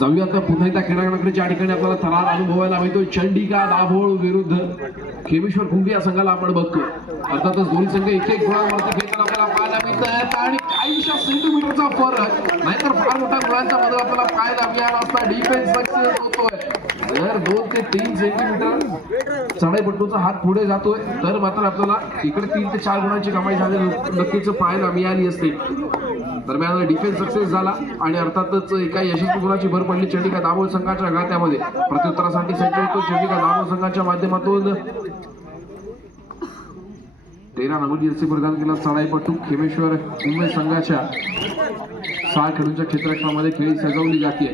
जाऊया आता पुन्हा एकदा क्रीडांगणाकडे ज्या ठिकाणी आपल्याला थरार अनुभवायला मिळतो चंडिका दाभोळ विरुद्ध खेमेश्वर कुंभी या संघाला आपण बघतो. अर्थातच दोन्ही संघ एक एक गुणांवरती खेळताना आपल्याला पाहायला मिळत आणि काहीशा सेंटीमीटरचा फरक नाहीतर फार मोठ्या गुणांच्या मध्ये आपल्याला पाहायला मिळाला असता. डिफेन्स सक्सेस होतोय. जर 2 ते 3 सेंटीमीटर चढाईपट्टूचा हात पुढे जातोय तर मात्र आपल्याला इकडे 3 ते 4 गुणांची कमाई झाली नक्कीच पाहायला मिळाली असते. दरम्यान डिफेन्स सक्सेस झाला आणि अर्थातच एका यशस्वी गुणाची भर पडली चंडिका दाभोळ संघाच्या खात्यामध्ये. प्रत्युत्तरासाठी सज्ज होतो चंडिका दाभोळ संघाच्या माध्यमातून 13 नंबर जर्सी प्रदान केला चढाईपट्टू खेमेश्वर कुंभी संघाच्या 6 खेळूंच्या क्षेत्ररक्षणामध्ये खेळी सजवली जाते.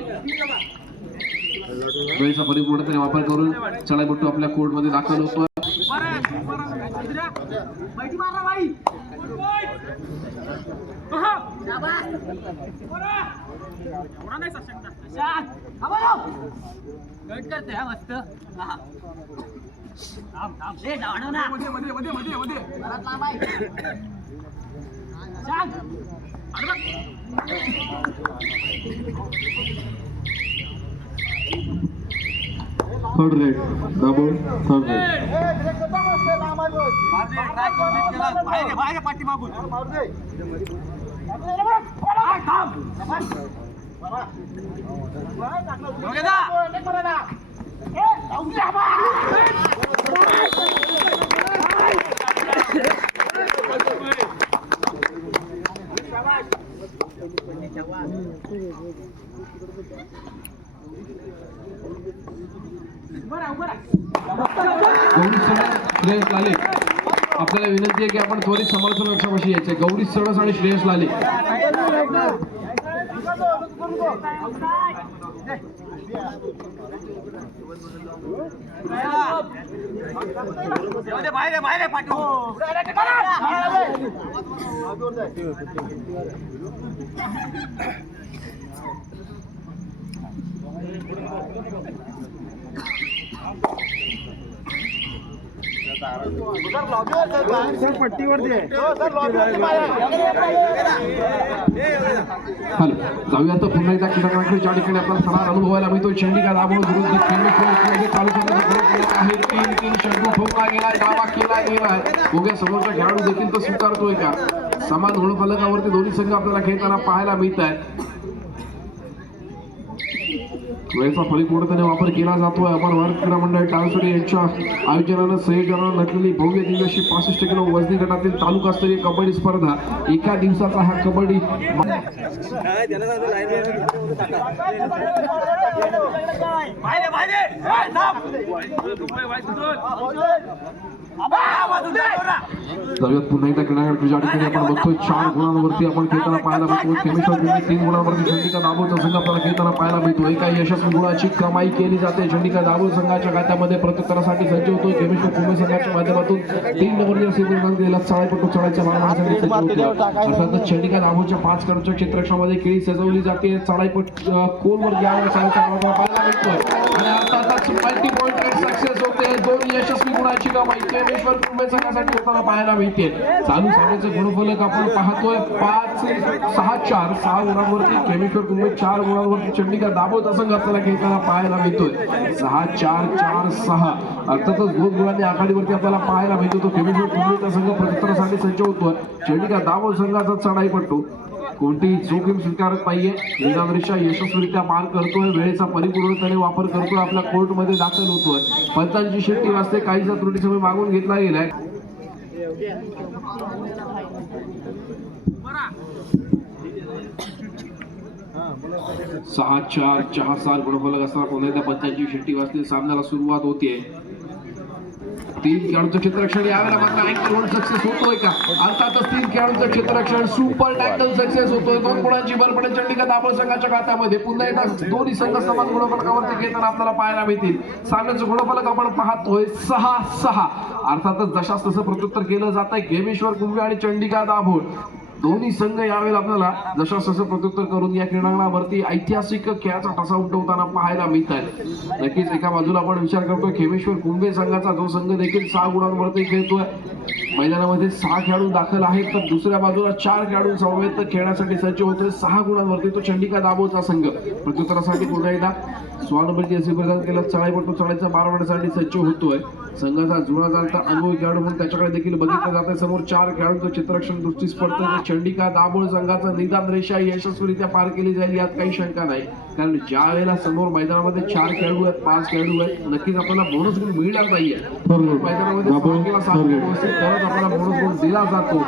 वेळेचा परिपूर्णपणे वापर करून चढाईपट्टू आपल्या कोर्टमध्ये दाखल होतो. Third red Dabhol third red Shreyas लाले आपल्याला विनंती आहे की आपण त्वरित समर्थन कक्षापाशी यायचे. गौरी सडस आणि श्रेयस लाले पट्टीवर दे. जाऊया तर पुन्हा एकदा क्रीडांगणाकडे ज्या ठिकाणी आपल्याला थरार अनुभवायला मिळतो चंडिका दाभोळ विरुद्ध खेमेश्वर चालू आहे. 3-3 चंडू ठोकला गेलाय डावा केला गेलाय. उभ्या समोरचा खेळाडू देखील तो स्वीकारतोय का. समान गुणफलकावरती दोन्ही संघ आपल्याला खेळताना पाहायला मिळत आहे. वेळेचा परिपूर्णपणे वापर केला जातोय. अमर भारत क्रीडा मंडळ टाळसोडी यांच्या आयोजनानं संयोजनानं नटलेली भव्य दिव्य अशी 65 किलो वजनी गटातील तालुकास्तरीय कबड्डी स्पर्धा. एका दिवसाचा हा कबड्डी जाऊयात पुन्हा एकदा क्रीडांगण ज्या ठिकाणी आपण बघतोय 4 गुणांवरती आपण खेळताना पाहायला मिळतो. खेमेश्वर कुंभी 3 गुणांवरती चंडिका दाभोळचा संघ आपल्याला खेळताना पाहायला मिळतो. एका यशस्वी गुणाची कमाई केली जाते. चंडिका दाभोळ संघाच्या खात्यामध्ये प्रत्युत्तरासाठी सज्ज होतो. खेमेश्वर कुंभी संघाच्या माध्यमातून 3 नंबर जर्सी प्रदान केलेला चढाईपट्टू चढाईच्या मार्गासाठी सज्ज होतो. अर्थातच चंडिका दाभोळच्या 5 कडच्या क्षेत्ररक्षणामध्ये खेळी सजवली जाते. चढाईपट्टू कोलवर यावर पाहायला मिळतोय आणि अर्थातच मल्टी पॉइंट सक्सेस होते. 2 यशस्वी गुणाची कमाई खेमेश्वर कुंभी संघासाठी होताना पाहायला मिळते. चालू सामन्याचे गुणफलक आपण पाहतोय 5-6-4 6 गुणांवरती खेमेश्वर कुंभी, 4 गुणांवरती चंडिका दाभोळचा संघ आपल्याला खेळताना पाहायला मिळतोय. 6-4-4-6 अर्थातच 2 गुणांनी आघाडीवरती आपल्याला पाहायला मिळतो. तो खेमेश्वर कुंभीचा संघ प्रत्युत्तरासाठी सज्ज होतोय. चंडिका दाभोळ संघाचा चढाईपट्टू कोणतीही जोखीम स्वीकारत नाहीये. विनादृश्य यशस्वीरित्या पार करतोय. वेळेचा परिपूर्णपणे वापर करतोय. आपल्या कोर्टमध्ये दाखल होतोय. पंचांची शिट्टी वाजते. काहीसा त्रुटी समय मागून घेतला गेलाय. सहा चार 4 गुणफलक असताना पुन्हा एकदा पंचांची शिट्टी वाजली. सामन्याला सुरुवात होतीये. 3 खेळाडूंचं क्षेत्ररक्षण यावेळेला मात्र अँकल वन सक्सेस होतोय का? अर्थातच 3 खेळाडूंचं क्षेत्ररक्षण सुपर टॅकल सक्सेस होतोय. 2 गुणांची भर पडेल चंडीगड दाभोळ संघाच्या खात्यामध्ये. पुन्हा एकदा दोन्ही संघ समान गुणफलकावरती खेळताना आपल्याला पाहायला मिळतील. सामन्याचं गुणफलक आपण पाहतोय 6-6. अर्थातच जशास तसं प्रत्युत्तर केलं जात आहे. घेमेश्वर कुंभे आणि चंडीगड दाभोळ दोन्ही संघ यावेळेला आपल्याला जशास तसं प्रत्युत्तर करून या क्रीडांगणावरती ऐतिहासिक खेळाचा ठसा उमटवताना पाहायला मिळत आहे. नक्कीच एका बाजूला आपण विचार करतोय खेमेश्वर कुंभे संघाचा, जो संघ देखील 6 गुणांवरती खेळतोय. मैदानामध्ये 6 खेळाडू दाखल आहेत, तर दुसऱ्या बाजूला 4 खेळाडू समवेत खेळण्यासाठी सज्ज होतोय. 6 गुणांवरती तो चंडीगड दाभोळचा संघ. प्रत्युत्तरासाठी पुन्हा एकदा 16 नंबरची असे प्रदान केलं. चढाईपटू चढाईचा 12 मिनिटासाठी सज्ज होतोय. संघाचा जुना जाणता अनुभवी खेळाडू म्हणून त्याच्याकडे देखील बघितलं जात आहे. समोर 4 खेळाडूंचं चित्ररक्षण दृष्टीस पडतं. चंडीगड दाभोळ संघाचं निदान रेषा यशस्वीरित्या पार केली जाईल यात काही शंका नाही. कारण ज्या वेळेला समोर मैदानामध्ये 4 खेळाडू आहेत, 5 खेळाडू आहेत, नक्कीच आपल्याला बोनस गुण मिळणार नाहीये. मैदानामध्ये 6 किंवा 7 व्यवस्थित करत आपल्याला बोनस गुण दिला जातो,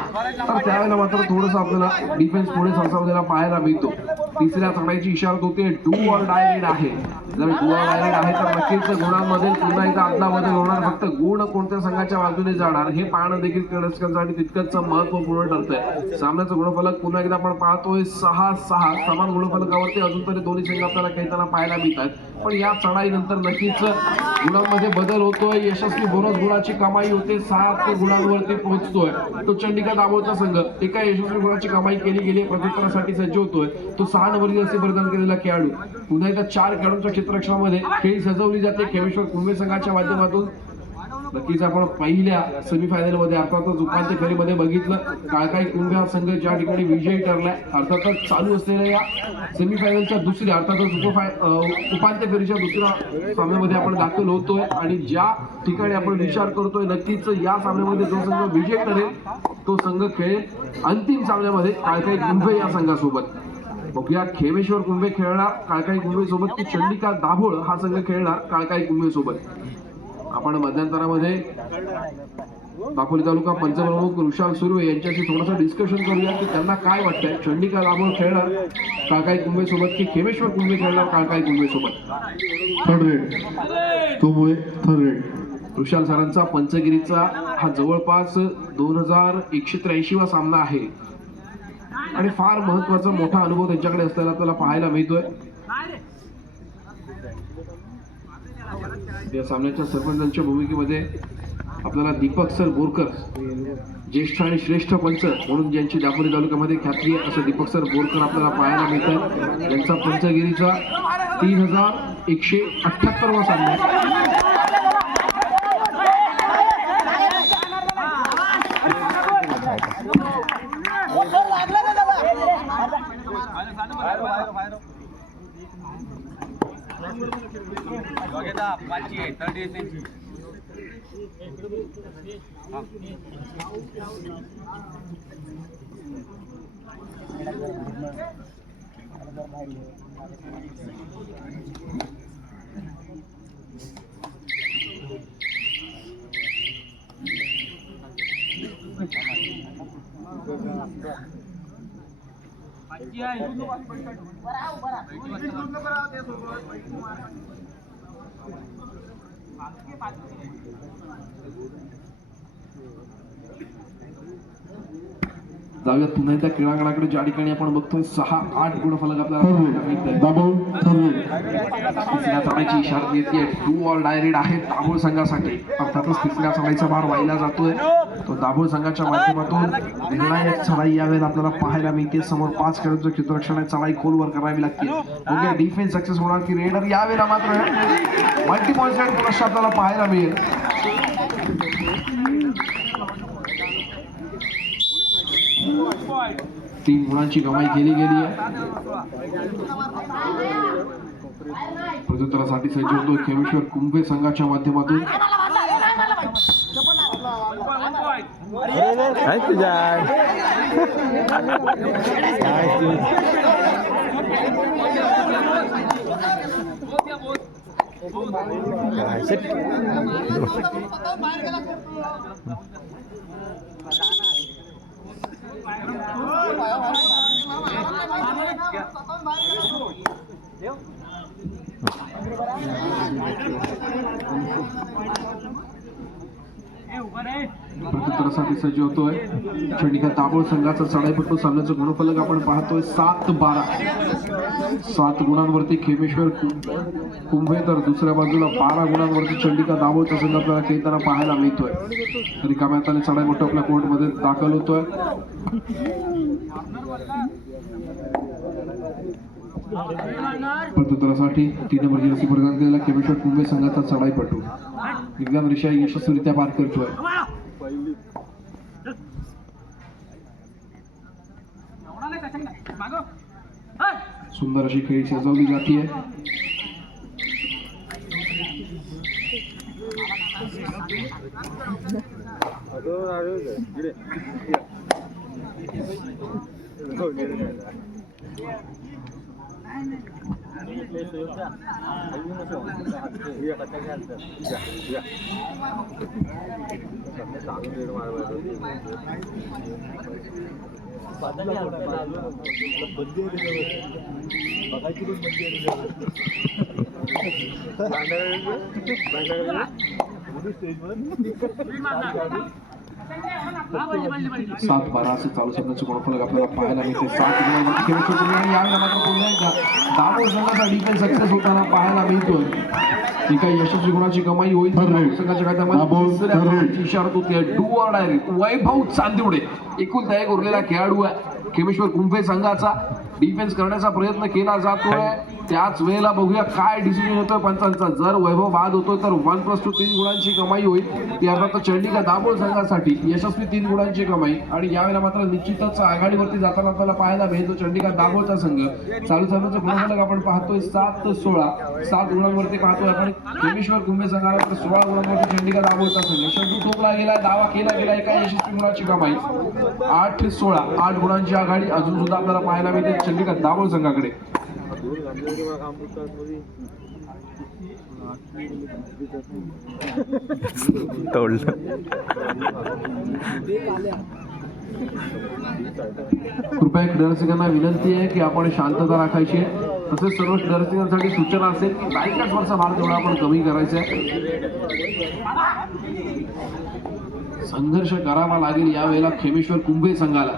तर त्यावेळेला मात्र थोडंसं आपल्याला डिफेन्स पुढे सरसावलेला पाहायला मिळतो. तिसऱ्या चढाईची इशारा होते. डू ऑर डाय रेड आहे. जर डू ऑर डाय रेड आहे तर नक्कीच गुणांमध्ये पुन्हा एकदा अदला बदल होणार. फक्त गुण कोणत्या संघाच्या बाजूने जाणार हे पाहणं देखील साठी तितकंच महत्वपूर्ण ठरतंय. सामन्याचं गुणफलक पुन्हा एकदा आपण पाहतोय 6-6. समान गुणफलकावरती अजून तरी दोन्ही संघ आपल्याला खेळताना पाहायला मिळतात. पण या चढाईनंतर नक्कीच गुणांमध्ये बदल होतोय. यशस्वी बोनस गुणाची कमाई होते. 7 गुणांवरती पोहोचतोय तो चंडीगड दाभोळचा संघ. एका यशस्वी गुणाची कमाई केली गेली. प्रत्युत्तरासाठी सज्ज होतोय तो 6 नंबरची असे प्रदान केलेला खेळाडू. पुन्हा एकदा 4 खेळाडूंच्या क्षेत्ररक्षणामध्ये खेळी सजवली जाते खेमेश्वर कुंभे संघाच्या माध्यमातून. नक्कीच आपण पहिल्या सेमीफायनल मध्ये अर्थातच उपांत्य फेरीमध्ये बघितलं काळकाई कुंभे हा संघ ज्या ठिकाणी विजयी ठरलाय. अर्थातच चालू असलेल्या या सेमीफायनलच्या दुसऱ्या अर्थातच उपांत्य फेरीच्या दुसऱ्या सामन्यामध्ये आपण दाखल होतोय. आणि ज्या ठिकाणी आपण विचार करतोय नक्कीच या सामन्यामध्ये जो संघ विजयी ठरेल तो संघ खेळेल अंतिम सामन्यामध्ये काळकाई कुंभे या संघासोबत. बघूया खेमेश्वर कुंभे खेळणार काळकाई कुंभे सोबत की चंडीगड दाभोळ हा संघ खेळणार काळकाई कुंभे सोबत. आपण मध्यंतरामध्ये दापोली तालुका पंचप्रमुख ऋषाल सुर्वे यांच्याशी थोडंसं डिस्कशन करूया की त्यांना काय वाटतंय. चंडीगड दाभोळ खेळणार काळकाई कुंभे सोबत की खेमेश्वर कुंभे खेळणार काळकाई कुंभे सोबत. Third raid Kumbhe third raid. Rishal सरांचा पंचगिरीचा हा जवळपास 2183वा सामना आहे आणि फार महत्वाचा मोठा अनुभव त्यांच्याकडे असलेला आपल्याला पाहायला मिळतोय. या सामन्याच्या सरपंचांच्या भूमिकेमध्ये आपल्याला दीपक सर बोरकर, ज्येष्ठ आणि श्रेष्ठ पंच म्हणून ज्यांची दापोली तालुक्यामध्ये ख्याती आहे असं दीपक सर बोरकर आपल्याला पाहायला मिळतात. यांचा पंचगिरीचा 3178वा सामना. जाऊयात पुन्हा एकदा क्रीडांगणाकडे ज्या ठिकाणी आपण बघतोय 6-8 गुणफलक आपल्याला तिसऱ्या चढाईची इशारा देते. डू ऑर डाय रेड आहे दाभोळ संघासाठी. अर्थातच तिसऱ्या चढाईचा भार वाहिला जातोय तो दाभोळ संघाच्या माध्यमातून. निर्णायक चढाई यावेळेला आपल्याला पाहायला मिळते. समोर 5 खेळाडूंचं क्षेत्ररक्षण चढाई खोलवर करावी लागते. ओके डिफेन्स सक्सेस होणार की रेडर. यावेळेला मात्र मल्टी पॉइंट पुनश्च आपल्याला पाहायला मिळेल. तीन गुणांची कमाई केली गेली आहे. प्रत्युत्तरासाठी सज्ज होतो खेमेश्वर कुंभे संघाच्या माध्यमातून. प्रत्युत्तरासाठी सज्ज होतोय चंडिका दाभोळ संघाचा चढाईपट्टू सामन्याचं गुणफलक आपण पाहतोय 7-12. 7 गुणांवरती खेमेश्वर कुंभे तर दुसऱ्या बाजूला 12 गुणांवरती चंडिका दाभोळचा संघ आपल्याला खेळताना पाहायला मिळतोय. रिकाम्या हाताने चढाईपट्टू आपल्या कोर्टमध्ये दाखल होतोय. प्रत्युत्तरासाठी 3 नंबर जर्सी परिधान केलेला खेमेश्वर कुंभे संघाचा चढाईपट्टू विज्ञान रेषा यशस्वीरित्या पार करतोय. सुंदर अशी खेळी सजवली जाते. सात 12 असे चालू सामन्याचे गुणफलक आपल्याला पाहायला मिळते. 7 गुणांवरती खेमेश्वर कुंभे आणि यावेळेला मात्र पुन्हा एकदा दाभोळ संघाचा डिफेन्स सक्सेस होताना पाहायला मिळतोय. ही काही यशस्वी गुणाची कमाई होईल. संघाच्या खात्यामध्ये इशारा होती डू ऑर डायरेक्ट. वैभव चांदिवडे एकुलता एक उरलेला खेळाडू आहे खेमेश्वर कुंभे संघाचा. डिफेन्स करण्याचा प्रयत्न केला जातोय. त्याच वेळेला बघूया काय डिसिजन होतोय पंचांचा. जर वैभव बाद होतोय तर 1+2 3 गुणांची कमाई होईल. ती अर्थात चंडिका दाभोळ संघासाठी यशस्वी 3 गुणांची कमाई. आणि यावेळेला मात्र निश्चितच आघाडीवरती जाताना आपल्याला पाहायला मिळतो चंडिका दाभोळचा संघ. चालू सामन्याचं गुणफलक आपण पाहतोय 7-16. 7 गुणांवरती पाहतोय आपण खेमेश्वर कुंभे संघाला, तर 16 गुणांवरती चंडिका दाभोळचा संघ. शब्द ठोकला गेला, दावा केला गेला. एका यशस्वी गुणाची कमाई 8-16. 8 गुणांची आघाडी अजून सुद्धा आपल्याला पाहायला मिळते चंडिका दाभोळ संघाकडे. कृपया क्रीडारसिकांना विनंती आहे की आपण शांतता राखायची आहे. तसेच सर्व क्रीडारसिकांसाठी सूचना असेल की बायकांवरचा भार तेवढा आपण कमी करायचा आहे. संघर्ष करावा लागेल यावेळेला खेमेश्वर कुंभे संघाला.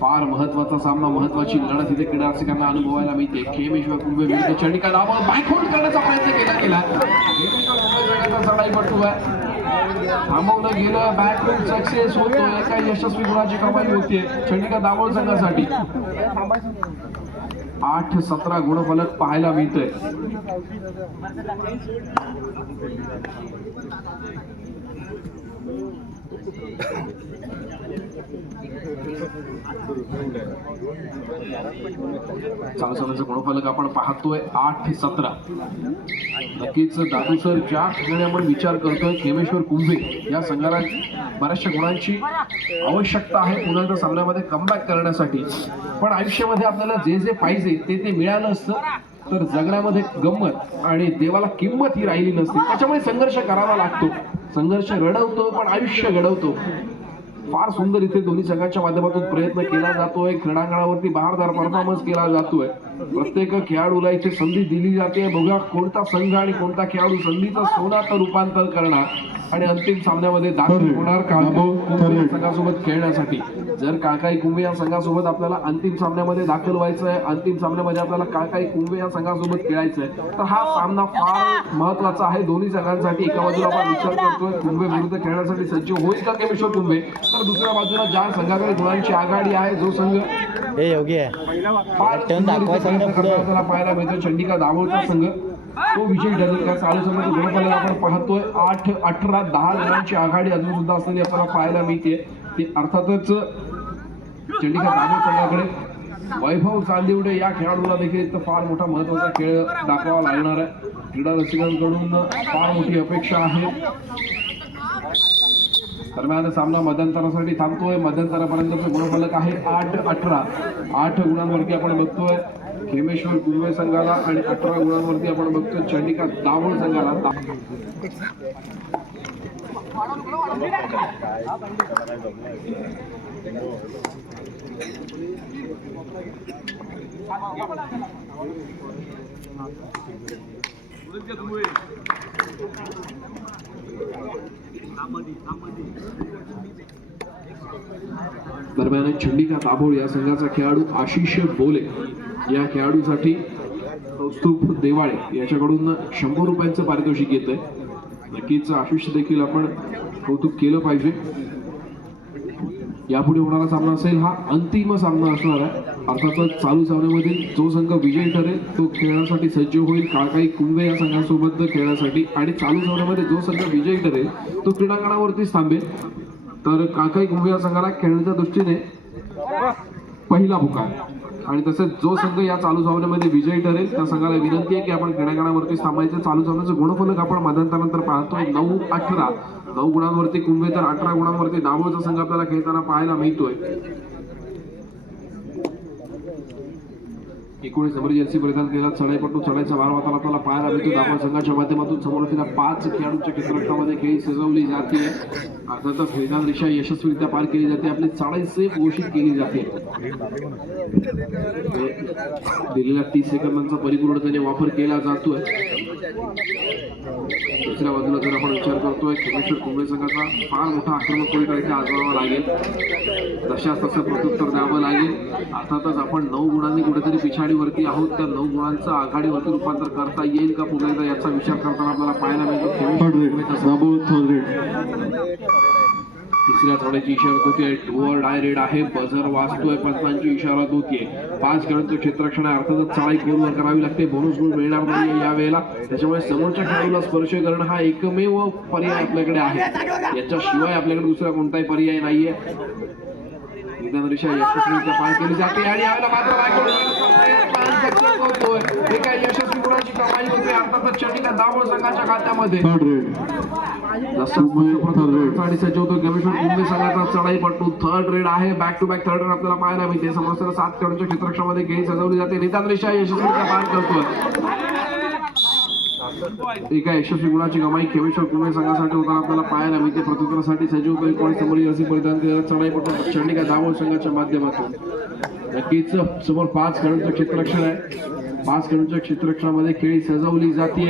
फार महत्वाचा सामना, महत्वाची लढत इथे क्रीडारसिकांना अनुभवायला मिळते. खेमेश्वर कुंभे विरुद्ध चंडिका दाभोळ. बायकआउट करण्याचा प्रयत्न केला गेला. खेमेश्वर कुंभे संघाचा चढाईपट्टू आहे. थांबवलं गेलं. बॅकवर्ड सक्सेस होतोय. एका यशस्वी गुणाची कमाई होते चंडिका दाभोळ संघासाठी. 8-17 गुणफलक पाहायला मिळतोय. चालू सामन्याचं गुणफलक आपण पाहतोय 8-17. नक्कीच दादू सर ज्या ठिकाणी आपण विचार करतोय खेमेश्वर कुंभे या संघाला बऱ्याचशा गुणांची आवश्यकता आहे पुन्हा एकदा सामन्यामध्ये कमबॅक करण्यासाठी. पण आयुष्यामध्ये आपल्याला जे जे पाहिजे ते मिळालं असतं तर जगण्यामध्ये गंमत आणि देवाला किंमत ही राहिली नसते. त्याच्यामुळे संघर्ष करावा लागतो. संघर्ष रडवतो पण आयुष्य घडवतो. फार सुंदर इथे दोन्ही संघाच्या माध्यमातून प्रयत्न केला जातोय. क्रीडांगणावरती बहारदार परफॉर्मन्स केला जातोय. प्रत्येक खेळाडूला इथे संधी दिली जाते. बघा कोणता संघ आणि कोणता खेळाडू संधीचं सोन्यात रूपांतर करणार आणि अंतिम सामन्यामध्ये दाखल होणार काळकाई संघासोबत खेळण्यासाठी. जर काळकाई कुंभे या संघासोबत आपल्याला अंतिम सामन्यामध्ये दाखल व्हायचं आहे, अंतिम सामन्यामध्ये आपल्याला काळकाई कुंभे या संघासोबत खेळायचं आहे, तर हा सामना फार महत्वाचा आहे दोन्ही संघांसाठी. एका बाजूला आपण विचार करतोय कुंभे विरुद्ध खेळण्यासाठी सज्ज होईल का खेमेश्वर कुंभे, तर दुसऱ्या बाजूला ज्या संघाकडे गुणांची आघाडी आहे जो संघ पाहायला मिळतो चंडिका दाभोळचा संघ तो विजयी ठरेल का. चालू सामन्याचं गुणफलक आपण पाहतोय 8-18. 10 गुणांची आघाडी अजून सुद्धा असलेली आपल्याला पाहायला मिळते. ती अर्थातच चंडिका दाभोळ संघाकडे. वैभव चांदिवडे या खेळाडूला देखील फार मोठा महत्वाचा खेळ दाखवावा लागणार आहे. क्रीडा रसिकांकडून फार मोठी अपेक्षा आहे. दरम्यान सामना मध्यंतरासाठी थांबतोय. मध्यंतरापर्यंतचं गुणफलक आहे 8-18. 8 गुणांवरती आपण बघतोय खेमेश्वर कुंभे संघाला आणि 18 गुणांवरती आपण बघतोय चंडिका दाभोळ संघाला. दरम्यान चंडिका दाभोळ या संघाचा खेळाडू आशिष बोले या खेळाडूसाठी कौस्तुभ देवाळे याच्याकडून 100 रुपयांचं पारितोषिक येत आहे. नक्कीच आशिष देखील आपण कौतुक केलं पाहिजे. यापुढे होणारा सामना असेल हा अंतिम सामना असणार आहे. अर्थातच चालू सामन्यामधील जो संघ विजयी ठरेल तो खेळण्यासाठी सज्ज होईल काळकाई कुंभे या संघासोबत खेळण्यासाठी, आणि चालू सामन्यामध्ये जो संघ विजयी ठरेल तो क्रीडांगणावरतीच थांबेल. तर काळकाई कुंभे या संघाला खेळण्याच्या दृष्टीने पहिला पुकार, आणि तसेच जो संघ या चालू सामन्यामध्ये विजयी ठरेल त्या संघाला विनंती आहे की आपण क्रीडांगणावरतीच थांबायचं. चालू सामन्याचं गुणफलक आपण मध्यांतरानंतर पाहतोय 9-18, 9 गुणांवरती कुंभे तर 18 गुणांवरती दाभोळचा संघ आपल्याला खेळताना पाहायला मिळतोय. एकूणच नंबरची जर्सी परिधान केला चढाईपटू चढाईचा भार वातावरण आपल्याला पाहायला मिळतो. दाभोळ संघाच्या माध्यमातून समोरच्या 5 खेळाडूंच्या क्षेत्ररक्षणामध्ये खेळी सजवली जाते. अर्थातच मैदान रेषा यशस्वीरित्या पार केली जाते. आपली चढाई सेफ घोषित केली जाते. दिलेल्या 30 सेकंदांचा परिपूर्णतेने वापर केला जातोय. दुसऱ्या बाजूला जर आपण विचार करतोय खेमेश्वर कुंभे संघाचा फार मोठा आक्रमक पलीकडे इथे आजमावा लागेल. तशाच तसं प्रत्युत्तर द्यावं लागेल. अर्थातच आपण 9 गुणांनी कुठेतरी पिछाडीवरती आहोत. त्या 9 गुणांचं आघाडीवरती रूपांतर करता येईल का पुन्हा एकदा याचा विचार करताना आपल्याला पाहायला मिळतो. तिसऱ्या थोड्याची इशारा होतीये. डुअर डाय रेड आहे. बझर वाजतोय. पंचांची इशारा होतीये. 5 खेळाडूंचं क्षेत्ररक्षण आहे. अर्थातच चढाई खोलवर करावी लागते. बोनस गुण मिळणार नाही या वेळेला. त्याच्यामुळे समोरच्या खेळाडूला स्पर्श करणं हा एकमेव पर्याय आपल्याकडे आहे. याच्याशिवाय आपल्याकडे दुसरा कोणताही पर्याय नाहीये. मैदान रेषा यशस्वीरित्या पार केली जाते आणि यावेळेला मात्र एका यशस्वी गुणाची कमाई होते. अर्थातच चंडिका दाभोळ संघाच्या खात्यामध्ये आणि सज्ज होतो गमेश्वर कुंभे संघाचा चढाईपटू. 3rd रेड आहे. Back to back 3rd raid आपल्याला पाहायला मिळते. समोरच्या 7 खेळाडूंच्या क्षेत्ररक्षणामध्ये खेळी सजवली जाते. मैदान रेषा यशस्वीरित्या पार करतोय. एका यशस्वी गुणाची कमाई खेमेश्वर कुंभे संघासाठी होताना आपल्याला पाहायला मिळते. प्रत्युत्तरासाठी सजीव समोर जर्सी परिधान केलेला चढाईपटू चंडिका दाभोळ संघाच्या माध्यमातून. नक्कीच समोर 5 खेळाडूंचं क्षेत्ररक्षण आहे. 5 खेळाडूंच्या क्षेत्ररक्षणामध्ये खेळी सजवली जाते.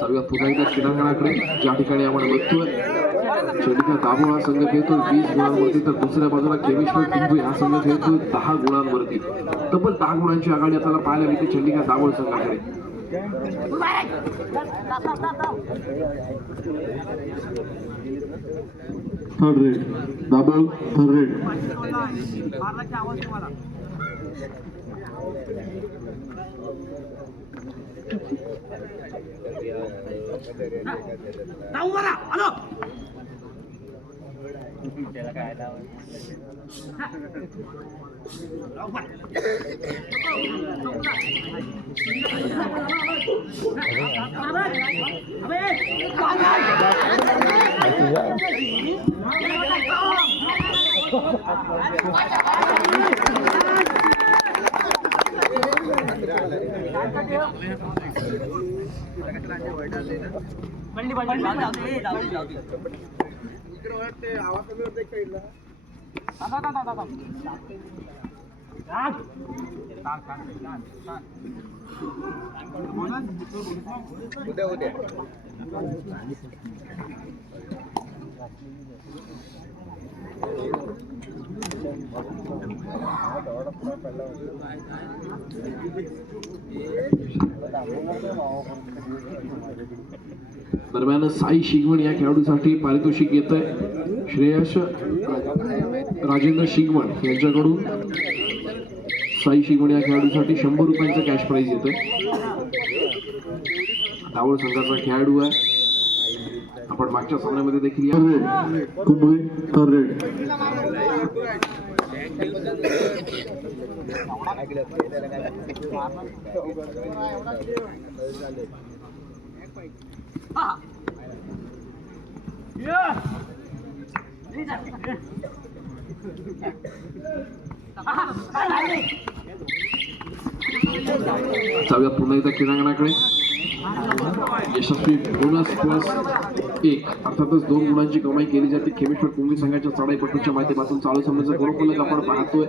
सर्वात पुन्हा एकदा क्रीडांगणाकडे ज्या ठिकाणी आपण बघतोय चंडिका दाभोळ हा संघ खेळतोय 20 गुणांवरती, तर दुसऱ्या बाजूला खेमेश्वर कुंभे हा संघ खेळतोय 10 गुणांवरती. तब्बल 10 गुणांची आघाडी आपल्याला पाहायला मिळते चंडिका दाभोळ संघाकडे. Third red Dabhol. 3rd red दरम्यान साई शिगवण या खेळाडूसाठी पारितोषिक येत आहे. श्रेयस राजेंद्र शिगवण यांच्याकडून साई शिगवण या खेळाडूसाठी 100 रुपयांचं कॅश प्राइज येत आहे. धावड संघाचा खेळाडू आहे. आपण मागच्या सामन्यामध्ये देखील कुंभे थर्ड रेड. जाऊयात पुन्हा एकदा क्रीडांगणाकडे. यशस्वी बोनस प्लस 1 अर्थातच 2 गुणांची कमाई केली जाते. खेमेश्वर कुंभे संघाच्या चढाईपटूच्या माध्यमातून चालू सामन्याचा गुणफलक आपण पाहतोय.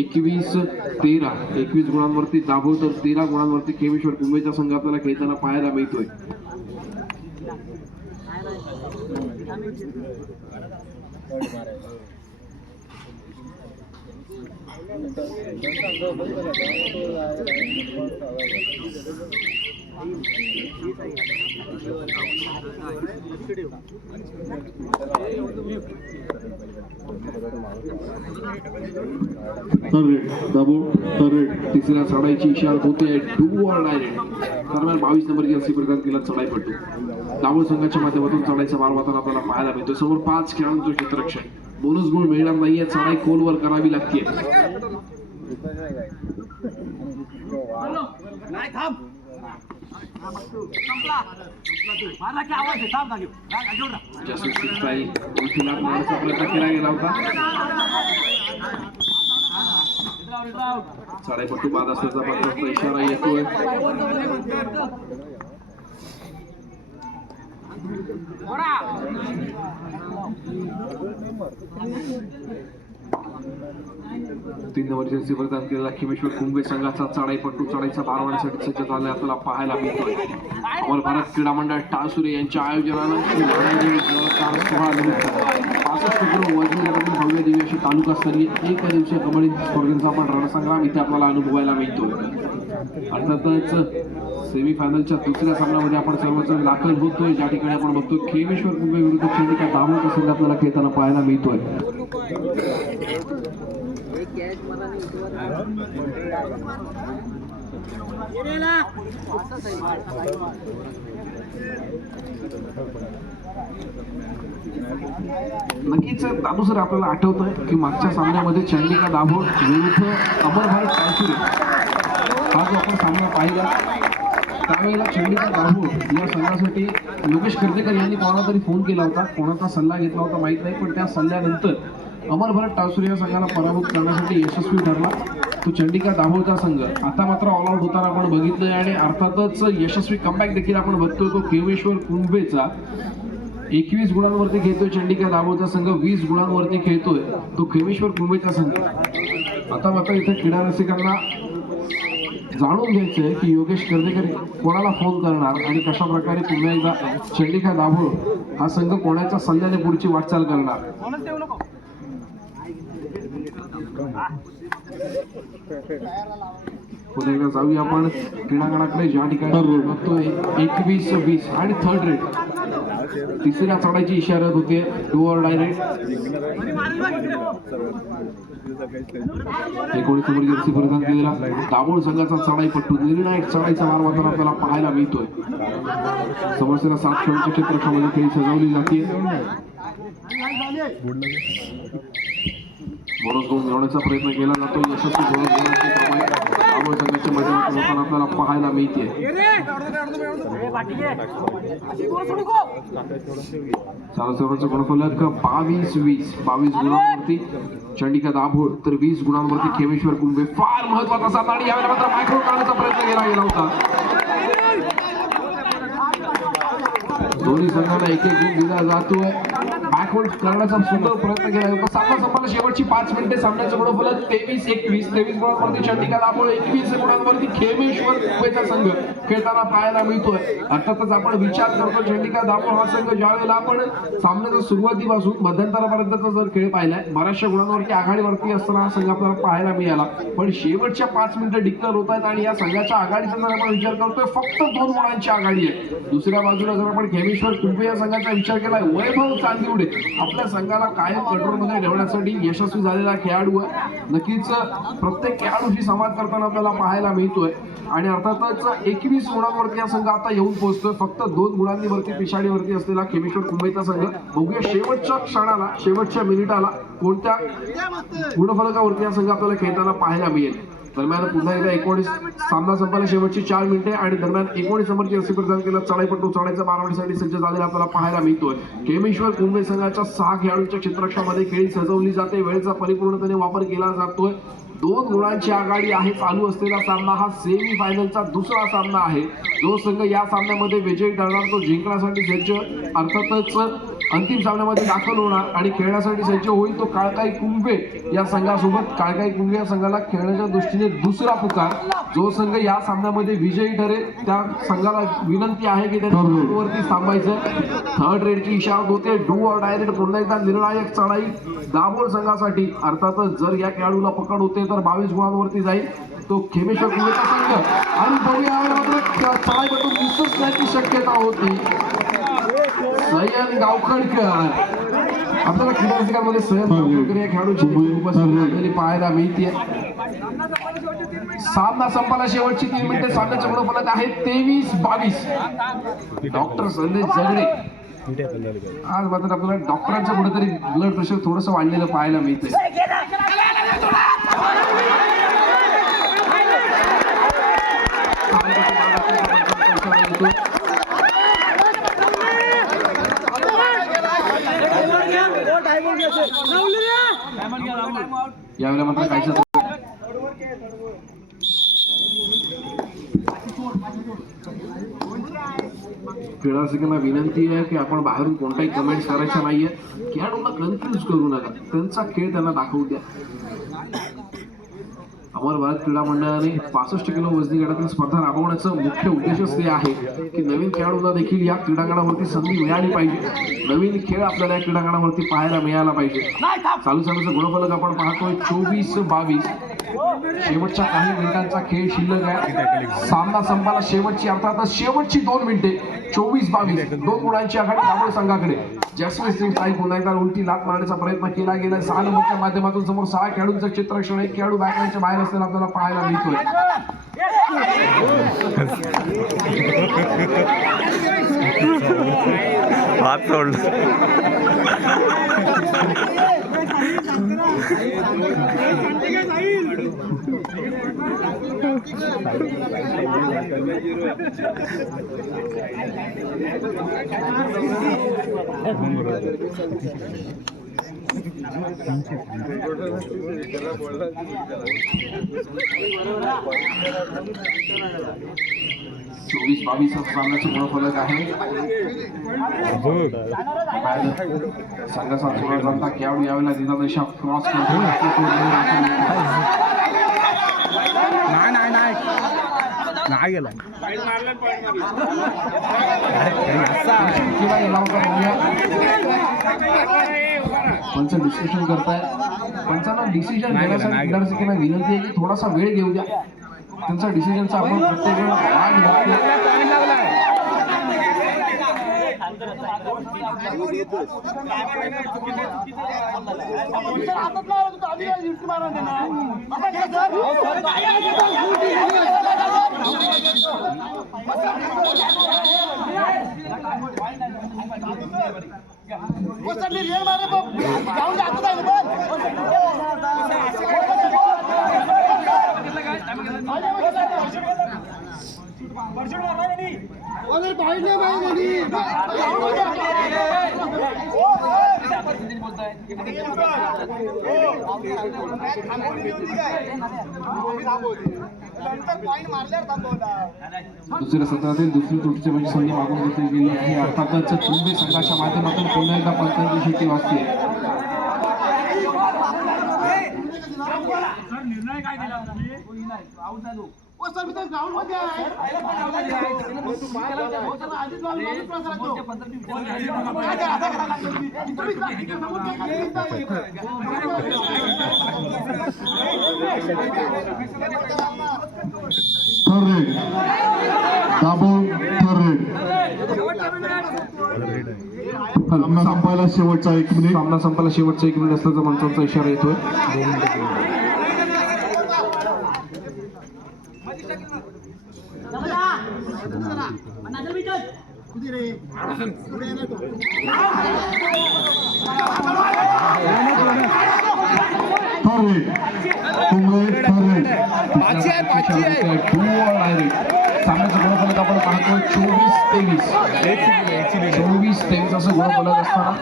21-13 21 गुणांवरती दाभोळ तर 13 गुणांवरती खेमेश्वर कुंभेचा संघ आपल्याला खेळताना पाहायला मिळतोय. थर्ड रेड दाबो थर्ड रेड. तिसऱ्या चढाईची इशारा होते. Do or direct. दरम्यान 22 नंबर जर्सी प्रदान केला चढाईपटू. दाभोळ संघाच्या माध्यमातून चढाईचा मारवाताना आपल्याला पाहायला मिळतो. समोर 5 खेळाडूंचं क्षेत्ररक्षण. बोनस गुण मिळणार नाहीये. चढाई खोलवर करावी लागते. प्रयत्न केला गेला होता. चढाईपटू बाद असल्याचा मात्र इशारा येतोय. तीन नंबर जर्सी प्रदान केलेला खेमेश्वर कुंभे संघाचा चढाईपटू चढाईचा भार वाढण्यासाठी सज्ज झाले आपल्याला पाहायला मिळतोय. अमर भारत क्रीडा मंडळ टाळसुरे यांच्या आयोजनानं 65 किलो वजनी गटातील भव्य दिव्य अशी तालुकास्तरीय एक दिवसीय कबड्डी स्पर्धेचा आपण रणसंग्राम इथे आपल्याला अनुभवायला मिळतो. अर्थातच सेमीफायनलच्या दुसऱ्या सामन्यामध्ये आपण सर्वजण दाखल होतोय. ज्या ठिकाणी आपण बघतो खेमेश्वर कुंभे विरुद्ध चंडिका दाभोळचा संघ आपल्याला खेळताना पाहायला मिळतोय. नक्कीच दादू सर आपल्याला आठवतंय की मागच्या सामन्यामध्ये चंडिका दाभोळ विरुद्ध अमर भारत टाळसुरे हा जो आपण सामना पाहिला त्यावेळेला चंडिका दाभोळ या संघासाठी योगेश कर्देकर यांनी कोणाला तरी फोन केला होता. कोणाचा सल्ला घेतला होता माहित नाही, पण त्या सल्ल्यानंतर अमर भारत टाळसुरे या संघाला पराभूत करण्यासाठी यशस्वी ठरला तो चंडिका दाभोळचा संघ. आता मात्र ऑल आउट होताना आपण बघितलंय आणि अर्थातच यशस्वी कमबॅक देखील आपण बघतोय तो खेमेश्वर कुंभेचा. 21 गुणांवरती खेळतोय चंडिका दाभोळचा संघ, 20 गुणांवरती खेळतोय तो खेमेश्वर कुंभेचा संघ. आता मात्र इथे क्रीडा रसिकांना जाणून घ्यायचंय की योगेश कर्देकर कोणाला फोन करणार आणि कशा प्रकारे पुन्हा एकदा चंडिका दाभोळ हा संघ कोणाच्या सल्ल्याने पुढची वाटचाल करणार. पुन्हा एकदा जाऊया आपण क्रीडांगणाकडे ज्या ठिकाणी बघतोय 21-20 आणि थर्ड रेड. तिसऱ्या चढाईची इशारा होते. Do or direct. 19 number Jersey परिधान केलेला दाभोळ संघाचा चढाईपटू निर्णायक चढाईचा मार वाजताना आपल्याला पाहायला मिळतोय. समोरच्या 7 खेळांच्या क्षेत्ररक्षणामध्ये खेळी सजवली जाते. बोनस गुण मिळवण्याचा प्रयत्न केला जातो. यशस्वी बोनस गुणांची कमाई दाभोळ संघाच्या माध्यमातून होताना आपल्याला पाहायला मिळते. सर्वांचं गुणफलक 22-20 गुणांवरती चंडिका दाभोळ तर 20 गुणांवरती खेमेश्वर कुंभे. फार महत्वाचा सामना आणि यावेळेला मात्र मायक्रो काढण्याचा प्रयत्न केला गेला होता. दोन्ही संघांना एक गुण दिला जातोय. बॅक दाखवून करण्याचा सुंदर प्रयत्न केला होता. सामना संपला शेवटची 5 मिनिटे. सामन्याचं गुणफलक 23-21. 23 गुणांवरती चंडिका दाभोळ, 21 गुणांवरती खेमेश्वर मुंबईचा संघ खेळताना पाहायला मिळतोय. अर्थातच आपण विचार करतो चंडिका दाभोळ हा संघ ज्यावेळेला आपण सामन्याच्या सुरुवातीपासून मध्यंतरापर्यंतचा जर खेळ पाहिलाय, बऱ्याचशा गुणांवरती आघाडीवरती असताना हा संघ आपल्याला पाहायला मिळाला. पण शेवटच्या 5 मिनिटं डिक्लेअर होत आहेत आणि या संघाच्या आघाडीचा जर आपण विचार करतोय फक्त 2 गुणांची आघाडी आहे. दुसऱ्या बाजूला जर आपण खेमेश्वर कुंभे या संघाचा विचार केलाय, वैभव चांदिवडे आपल्या संघाला कायम कंट्रोलमध्ये ठेवण्यासाठी यशस्वी झालेला खेळाडू आहे. नक्कीच प्रत्येक खेळाडूशी संवाद करताना आपल्याला पाहायला मिळतोय आणि अर्थातच 21 गुणांवरती हा संघ आता येऊन पोहोचतोय. फक्त 2 गुणांनी वरती पिछाडीवरती असलेला खेमेश्वर कुंभेचा संघ. बघूया शेवटच्या क्षणाला, शेवटच्या मिनिटाला कोणत्या गुणफलकावरती हा संघ आपल्याला खेळताना पाहायला मिळेल. दरम्यान पुन्हा एकदा 19 सामना संपायला शेवटची 4 मिनिटे आणि दरम्यान 19 नंबरची रस्सी प्रदान केला. चढाईपट्टू चढायचा मारवाडीसाठी सज्ज झालेला आपल्याला पाहायला मिळतोय. खेमेश्वर कुंभे संघाच्या 6 खेळाडूंच्या क्षेत्ररक्षणामध्ये खेळी सजवली जाते. वेळेचा परिपूर्णपणे वापर केला जातोय. 2 गुणांची आघाडी आहे. चालू असलेला सामना हा सेमी फायनलचा दुसरा सामना आहे. जो संघ या सामन्यामध्ये विजयी ठरणार तो जिंकण्यासाठी सज्ज, अर्थातच अंतिम सामन्यामध्ये दाखल होणार आणि खेळण्यासाठी सज्ज होईल तो काळकाई कुंभे या संघासोबत. काळकाई कुंभे या संघाला खेळण्याच्या दृष्टीने दुसरा पुकार. जो संघ या सामन्यामध्ये विजयी ठरेल त्या संघाला विनंती आहे की त्यांनी वरती थांबायचं. थर्ड रेडची इशारा होते. Do or direct. पुन्हा एकदा निर्णायक चढाई दाभोळ संघासाठी. अर्थातच जर या खेळाडूला पकड होते तर 22 गुणांवरती जाईल तो खेमेश्वर कुंभेचा संघ. आणि बघूया मात्र चढाईमधून दिसण्याची शक्यता होती. सय्यद गावखडकर आपल्याला क्रीडा रसिकांमध्ये सय्यद गावखडकर या खेळाडूची उपस्थिती पाहायला मिळते. सामना संपायला शेवटची 3 मिनिटे. सामन्याचे गुणफलक आहे 23-22. डॉक्टर संदेश जगडे आज मात्र आपल्याला डॉक्टरांच्या कुठेतरी ब्लड प्रेशर थोडंसं वाढलेलं पाहायला मिळते. यावेळेला मात्र काहीच क्रीडा रसिकांना विनंती आहे की आपण बाहेरून कोणताही कमेंट्स करायच्या नाहीये. खेळाडूंना कन्फ्युज करू नका. त्यांचा खेळ त्यांना दाखवू द्या. अमर भारत क्रीडा मंडळाने 65 किलो वजनी गटातील स्पर्धा राबवण्याचं मुख्य उद्देशच ते आहे की नवीन खेळाडूंना देखील या क्रीडांगणावरती संधी मिळाली पाहिजे. नवीन खेळ आपल्याला या क्रीडांगणावरती पाहायला मिळाला पाहिजे. चालू सामन्याचं गुणफलक आपण पाहतोय 24-22. शेवटच्या काही मिनिटांचा खेळ शिल्लक आहे. सामना संपायला शेवटची, अर्थातच शेवटची 2 मिनिटे. 24-22. 2 गुणांची आघाडी दाभोळ संघाकडे. जॅस्मिन सिंग साई पुन्हा एकदा उलटी लात मारण्याचा प्रयत्न केला गेला. 6 नंबरच्या माध्यमातून समोर 6 खेळाडूंचं क्षेत्ररक्षण. 1 खेळाडू बॅकलाईनच्या बाहेर असताना आपल्याला पाहायला मिळतोय. हात सोडलं. 24-22 सामन्याचे गुणफलक आहे. संघाचा थोडा जाता खेळाडू यावेळेला दिला दिशा क्रॉस करतो. नाही गेला. पंच डिस्कशन करताय. पंचांना डिसिजन घेण्यासाठी क्रीडारसिकांना विनंती आहे की थोडासा वेळ घेऊ द्या. त्यांचा डिसिजनचा आपण प्रत्येक वेळेला भाग दुसऱ्या सत्रातील दुसरी तुटची म्हणजे संधी मागून घेतली गेली आहे. अर्थातच कुंभे संघाच्या माध्यमातून पुन्हा एकदा पंचांची शेती वाजते. निर्णय काय दिला third red Dabhol third red सामना संपायला शेवटचा 1 मिनिट. सामना संपायला शेवटचा 1 मिनिट असल्याचा मंचांचा इशारा येतोय. Third raid Kumbhe third red सामन्याचं गुणफलक आपण पाहतोय 24-23 असं गुणफलक असताना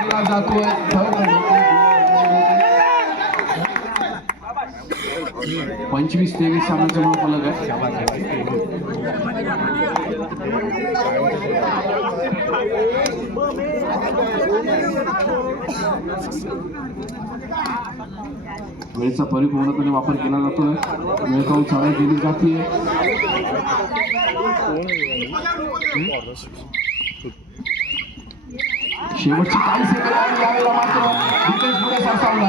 केला जातोय. 25-23 सामन्याचं गुणफलक आहे. वेळेचा परिपूर्णपणे वापर केला जातोय. वेळ पाहून चालू केली जाते. शेवटची काही सेकंद यावेळेला मात्र डिफेन्स पुढे सरसावला.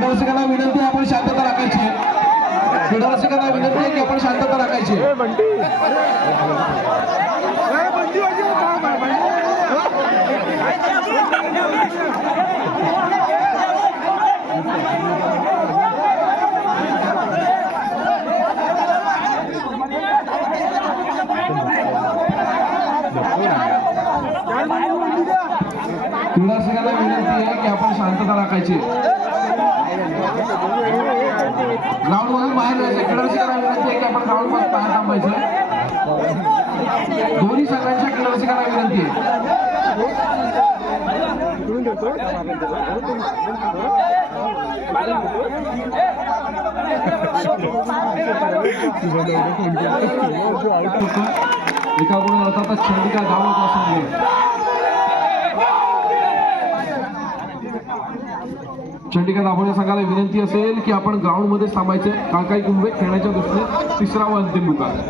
दर्शकांना विनंती आहे आपण शांतता राखायची. दर्शकांना विनंती आहे की आपण शांतता राखायची. दर्शकांना विनंती आहे की आपण शांतता राखायची. ग्राउंड मधून बाहेर जायचं. क्रीडारसिकांना विनंती आहे की आपण ग्राउंड मध्ये बाहेर थांबायचं. दोन्ही संघांच्या क्रीडारसिकांना विनंती आहे. एका गुण अर्थातच चंडिका गावात असणे. चंडिका दाभोळी संघाला विनंती असेल की आपण ग्राउंड मध्ये थांबायचे. काळकाई कुंभे खेळण्याच्या दृष्टीने 3रा व अंतिम मुकाबला.